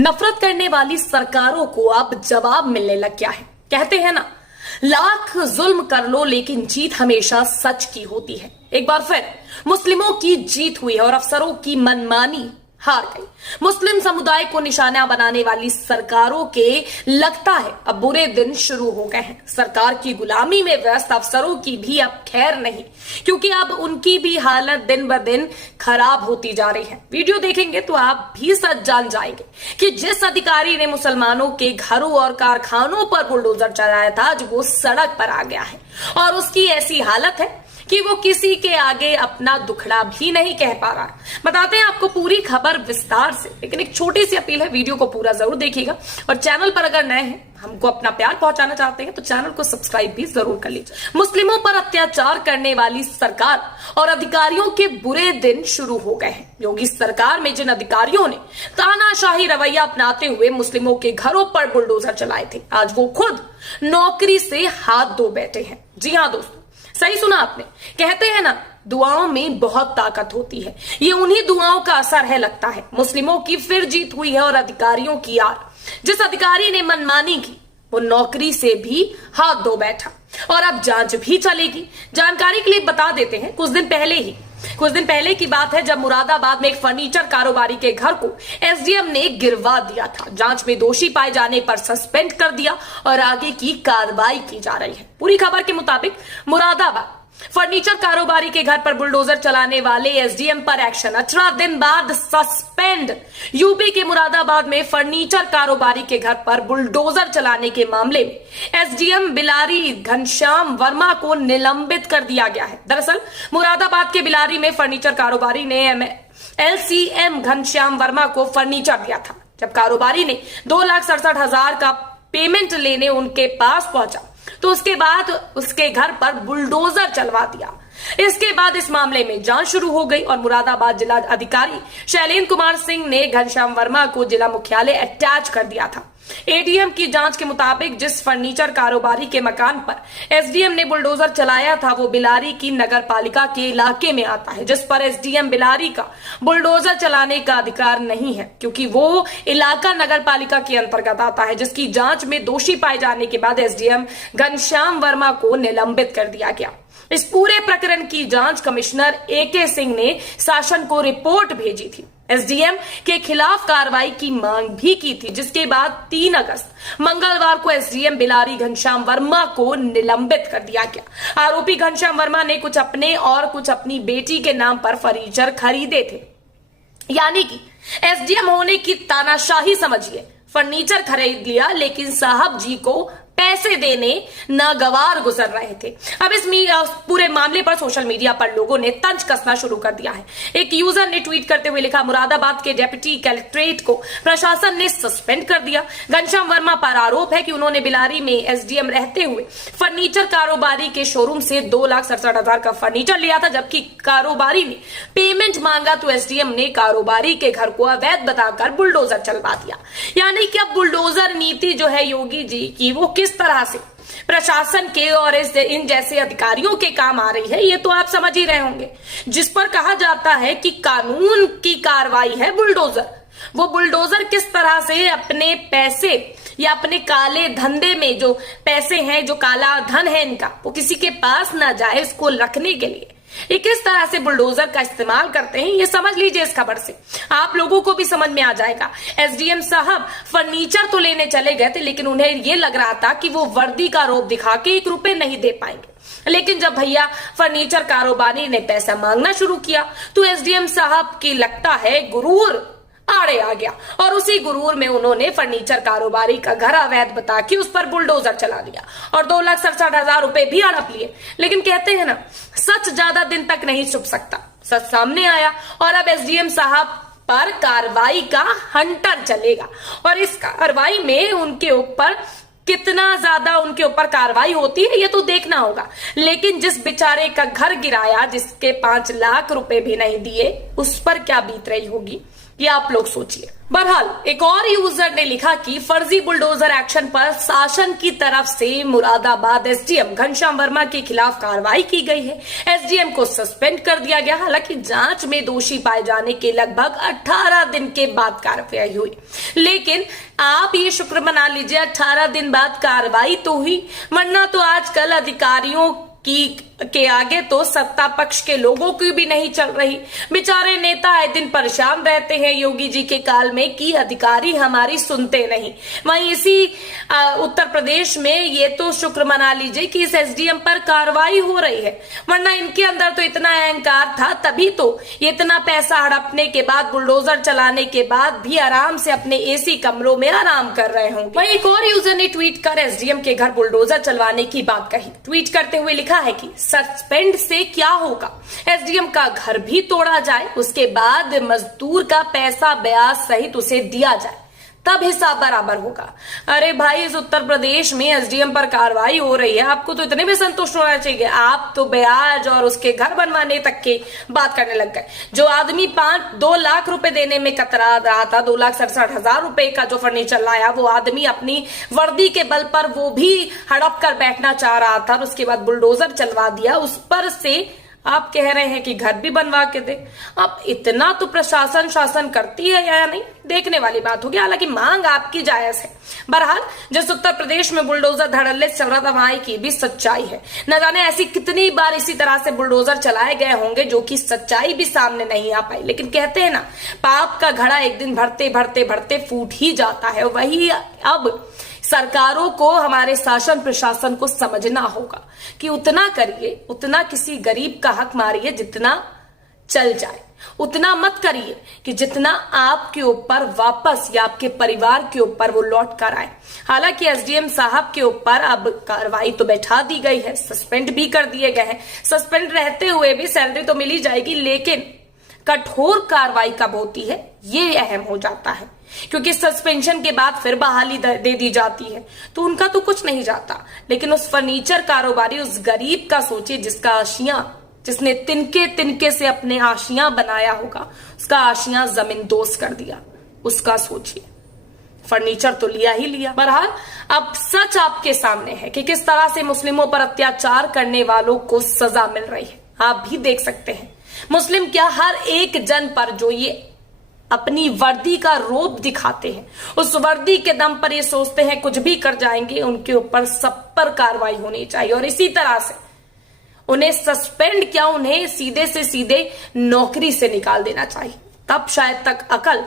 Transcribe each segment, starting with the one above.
नफरत करने वाली सरकारों को अब जवाब मिलने लग गया है। कहते हैं ना, लाख जुल्म कर लो लेकिन जीत हमेशा सच की होती है। एक बार फिर मुस्लिमों की जीत हुई है और अफसरों की मनमानी हार गई। मुस्लिम समुदाय को निशाना बनाने वाली सरकारों के लगता है अब बुरे दिन शुरू हो गए हैं। सरकार की गुलामी में व्यस्त अफसरों की भी अब खैर नहीं, क्योंकि अब उनकी भी हालत दिन ब दिन खराब होती जा रही है। वीडियो देखेंगे तो आप भी सच जान जाएंगे कि जिस अधिकारी ने मुसलमानों के घरों और कारखानों पर बुलडोजर चलाया था, आज वो सड़क पर आ गया है और उसकी ऐसी हालत है कि वो किसी के आगे अपना दुखड़ा भी नहीं कह पा रहा। बताते हैं आपको पूरी खबर विस्तार से, लेकिन एक छोटी सी अपील है, वीडियो को पूरा जरूर देखिएगा और चैनल पर अगर नए हैं, हमको अपना प्यार पहुंचाना चाहते हैं तो चैनल को सब्सक्राइब भी जरूर कर लीजिए। मुस्लिमों पर अत्याचार करने वाली सरकार और अधिकारियों के बुरे दिन शुरू हो गए हैं। योगी सरकार में जिन अधिकारियों ने तानाशाही रवैया अपनाते हुए मुस्लिमों के घरों पर बुलडोजर चलाए थे, आज वो खुद नौकरी से हाथ धो बैठे हैं। जी हाँ दोस्तों, सही सुना आपने। कहते हैं ना, दुआओं में बहुत ताकत होती है। ये उन्हीं दुआओं का असर है लगता है। मुस्लिमों की फिर जीत हुई है और अधिकारियों की यार। जिस अधिकारी ने मनमानी की वो नौकरी से भी हाथ धो बैठा और अब जांच भी चलेगी। जानकारी के लिए बता देते हैं, कुछ दिन पहले की बात है जब मुरादाबाद में एक फर्नीचर कारोबारी के घर को एसडीएम ने गिरवा दिया था। जांच में दोषी पाए जाने पर सस्पेंड कर दिया और आगे की कार्रवाई की जा रही है। पूरी खबर के मुताबिक मुरादाबाद फर्नीचर कारोबारी के घर पर बुलडोजर चलाने वाले एसडीएम पर एक्शन, 18 दिन बाद सस्पेंड। यूपी के मुरादाबाद में फर्नीचर कारोबारी के घर पर बुलडोजर चलाने के मामले में एसडीएम बिलारी घनश्याम वर्मा को निलंबित कर दिया गया है। दरअसल मुरादाबाद के बिलारी में फर्नीचर कारोबारी ने एलसीएम घनश्याम वर्मा को फर्नीचर दिया था। जब कारोबारी ने 2,67,000 का पेमेंट लेने उनके पास पहुंचा तो उसके बाद उसके घर पर बुलडोजर चलवा दिया। इसके बाद इस मामले में जांच शुरू हो गई और मुरादाबाद जिला अधिकारी शैलेंद्र कुमार सिंह ने घनश्याम वर्मा को जिला मुख्यालय अटैच कर दिया था। एडीएम की जांच के मुताबिक जिस फर्नीचर कारोबारी के मकान पर एसडीएम ने बुलडोजर चलाया था वो बिलारी की नगर पालिका के इलाके में आता है, जिस पर एसडीएम बिलारी का बुलडोजर चलाने का अधिकार नहीं है, क्योंकि वो इलाका नगर पालिका के अंतर्गत आता है, जिसकी जांच में दोषी पाए जाने के बाद एसडीएम घनश्याम वर्मा को निलंबित कर दिया गया। इस पूरे प्रकरण की जांच कमिश्नर एके सिंह ने शासन को रिपोर्ट भेजी थी। एसडीएम के खिलाफ कार्रवाई की मांग भी की थी, जिसके बाद 3 अगस्त मंगलवार को एसडीएम बिलारी घनश्याम वर्मा को निलंबित कर दिया गया। आरोपी घनश्याम वर्मा ने कुछ अपने और कुछ अपनी बेटी के नाम पर फर्नीचर खरीदे थे, यानी कि एसडीएम होने की तानाशाही समझिए। फर्नीचर खरीद लिया लेकिन साहब जी को पैसे देने नागवार गुजर रहे थे। अब इस पूरे मामले पर सोशल मीडिया पर लोगों ने तंज कसना शुरू कर दिया है। एक यूजर ने ट्वीट करते हुए लिखा, मुरादाबाद के डेप्यूटी कलेक्ट्रेट को प्रशासन ने सस्पेंड कर दिया। घनश्याम वर्मा पर आरोप है कि उन्होंने बिलारी में एसडीएम रहते हुए फर्नीचर कारोबारी के शोरूम से 2,67,000 का फर्नीचर लिया था। जबकि कारोबारी ने पेमेंट मांगा तो एसडीएम ने कारोबारी के घर को अवैध बताकर बुलडोजर चलवा दिया। यानी कि अब बुलडोजर नीति जो है योगी जी की, वो किस तरह से प्रशासन के और इन जैसे अधिकारियों के काम आ रही है, ये तो आप समझ ही रहे होंगे। जिस पर कहा जाता है कि कानून की कार्रवाई है बुलडोजर, वो बुलडोजर किस तरह से अपने पैसे या अपने काले धंधे में जो पैसे हैं, जो काला धन है इनका, वो किसी के पास ना जाए, इसको रखने के लिए ये किस तरह से बुलडोजर का इस्तेमाल करते हैं, ये समझ लीजिए। इस खबर से आप लोगों को भी समझ में आ जाएगा। एसडीएम साहब फर्नीचर तो लेने चले गए थे, लेकिन उन्हें ये लग रहा था कि वो वर्दी का रोप दिखा के 1 रुपए नहीं दे पाएंगे। लेकिन जब भैया फर्नीचर कारोबारी ने पैसा मांगना शुरू किया तो एसडीएम साहब की लगता है गुरूर आड़े आ गया और उसी गुरूर में उन्होंने फर्नीचर कारोबारी का घर अवैध बता के उस पर बुलडोजर चला दिया और 2,67,000 रुपए भी हड़प लिए। लेकिन कहते हैं ना, सच ज्यादा दिन तक नहीं छुप सकता। सच सामने आया और अब एसडीएम साहब पर कार्रवाई का हंटर चलेगा और इस कार्रवाई में उनके ऊपर कितना ज्यादा उनके ऊपर कार्रवाई होती है ये तो देखना होगा। लेकिन जिस बेचारे का घर गिराया, जिसके 5 लाख रुपए भी नहीं दिए, उस पर क्या बीत रही होगी ये आप लोग सोचिए। बहरहाल एक और यूजर ने लिखा कि फर्जी बुलडोजर एक्शन पर शासन की तरफ से मुरादाबाद एसडीएम घनश्याम वर्मा के खिलाफ कार्रवाई की गई है। एसडीएम को सस्पेंड कर दिया गया। हालांकि जांच में दोषी पाए जाने के लगभग 18 दिन के बाद कार्रवाई हुई, लेकिन आप ये शुक्र मना लीजिए 18 दिन बाद कार्रवाई तो हुई, वरना तो आजकल अधिकारियों के आगे तो सत्ता पक्ष के लोगों की भी नहीं चल रही। बेचारे नेता आए दिन परेशान रहते हैं योगी जी के काल में कि अधिकारी हमारी सुनते नहीं। वहीं इसी उत्तर प्रदेश में ये तो शुक्र मना लीजिए कि इस एसडीएम पर कार्रवाई हो रही है, वरना इनके अंदर तो इतना अहंकार था, तभी तो इतना पैसा हड़पने के बाद, बुलडोजर चलाने के बाद भी आराम से अपने एसी कमरों में आराम कर रहे होंगे। वहीं एक और यूजर ने ट्वीट कर एसडीएम के घर बुलडोजर चलवाने की बात कही। ट्वीट करते हुए लिखा है कि सस्पेंड से क्या होगा, एसडीएम का घर भी तोड़ा जाए, उसके बाद मजदूर का पैसा ब्याज सहित उसे दिया जाए, तब हिसाब बराबर होगा। अरे भाई, इस उत्तर प्रदेश में एसडीएम पर कार्रवाई हो रही है, आपको तो इतने भी संतुष्ट होना चाहिए। आप तो ब्याज और उसके घर बनवाने तक की बात करने लग गए। जो आदमी 2 लाख रुपए देने में कतरा रहा था, 2,67,000 रुपए का जो फर्नीचर लाया, वो आदमी अपनी वर्दी के बल पर वो भी हड़प कर बैठना चाह रहा था और उसके बाद बुलडोजर चलवा दिया। उस पर से आप कह रहे हैं कि घर भी बनवा के दे। अब इतना तो प्रशासन शासन करती है या नहीं, देखने वाली बात होगी। हालांकि मांग आपकी जायज है। बहरहाल जिस उत्तर प्रदेश में बुलडोजर धड़ल्ले चल रहा था, वहां की भी सच्चाई है। न जाने ऐसी कितनी बार इसी तरह से बुलडोजर चलाए गए होंगे जो कि सच्चाई भी सामने नहीं आ पाई। लेकिन कहते हैं ना, पाप का घड़ा एक दिन भरते भरते भरते फूट ही जाता है। वही अब सरकारों को, हमारे शासन प्रशासन को समझना होगा कि उतना करिए, उतना किसी गरीब का हक मारिए जितना चल जाए, उतना मत करिए कि जितना आपके ऊपर वापस या आपके परिवार के ऊपर वो लौट कर आए। हालांकि एसडीएम साहब के ऊपर अब कार्रवाई तो बैठा दी गई है, सस्पेंड भी कर दिए गए हैं। सस्पेंड रहते हुए भी सैलरी तो मिल ही जाएगी, लेकिन कठोर कार्रवाई कब होती है ये अहम हो जाता है, क्योंकि सस्पेंशन के बाद फिर बहाली दे दी जाती है तो उनका तो कुछ नहीं जाता। लेकिन उस फर्नीचर कारोबारी, उस गरीब का सोचिए जिसका आशियां, जिसने तिनके तिनके से अपने आशियां बनाया होगा, उसका आशियां जमीन दोस्त कर दिया, उसका सोचिए। फर्नीचर तो लिया ही लिया। बहरहाल अब सच आपके सामने है कि किस तरह से मुस्लिमों पर अत्याचार करने वालों को सजा मिल रही है। आप भी देख सकते हैं, मुस्लिम क्या, हर एक जन पर जो ये अपनी वर्दी का रोब दिखाते हैं, उस वर्दी के दम पर ये सोचते हैं कुछ भी कर जाएंगे, उनके ऊपर सब पर कार्रवाई होनी चाहिए। और इसी तरह से उन्हें सस्पेंड क्या, उन्हें सीधे से सीधे नौकरी से निकाल देना चाहिए। तब शायद तक अकल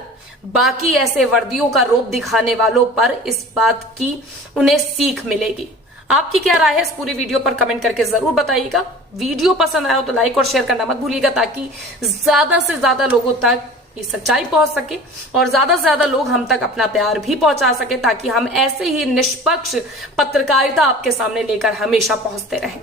बाकी ऐसे वर्दियों का रोब दिखाने वालों पर इस बात की उन्हें सीख मिलेगी। आपकी क्या राय है इस पूरी वीडियो पर कमेंट करके जरूर बताइएगा। वीडियो पसंद आया हो तो लाइक और शेयर करना मत भूलिएगा, ताकि ज्यादा से ज्यादा लोगों तक ये सच्चाई पहुंच सके और ज्यादा से ज्यादा लोग हम तक अपना प्यार भी पहुंचा सके, ताकि हम ऐसे ही निष्पक्ष पत्रकारिता आपके सामने लेकर हमेशा पहुंचते रहें।